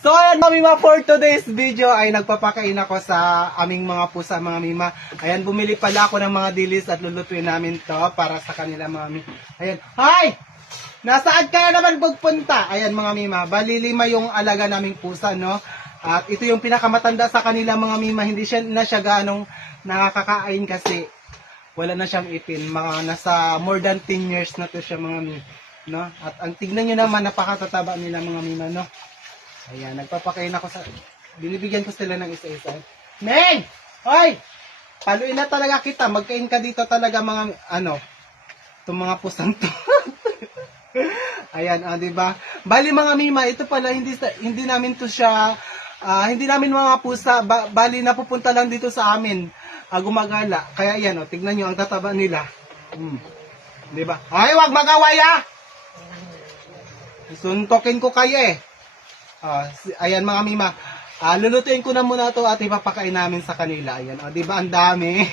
So ayan mga mima, for today's video ay nagpapakain ako sa aming mga pusa mga mima. Ayan, bumili pala ako ng mga dilis at lulutuin namin to para sa kanila mga mima. Ayan, hi! Nasaan kaya naman pagpunta? Ayan mga mima, bali 5 yung alaga naming pusa, no? At ito yung pinakamatanda sa kanila mga mima, hindi siya na siya ganong nakakakain kasi wala na siyang ipin. Mga nasa more than 10 years na to siya mga mima, no? At ang tignan nyo naman, napakatataba nila mga mima, no? Ayan, nagpapakain ako sa... Binibigyan ko sila ng isa-isa. Neng! Hoy! Paluin na talaga kita. Magkain ka dito talaga mga... Itong mga pusang to. Ayan, diba? Bali mga mima, ito pala, hindi namin to siya... hindi namin mga pusa, bali napupunta lang dito sa amin. Gumagala. Kaya yan, tignan nyo ang tataba nila. Diba? Ay, wag mag-away Suntokin ko kayo ayan mga mima. Lulutuin ko na muna to at ipapakain namin sa kanila. Ayan, di ba ang dami?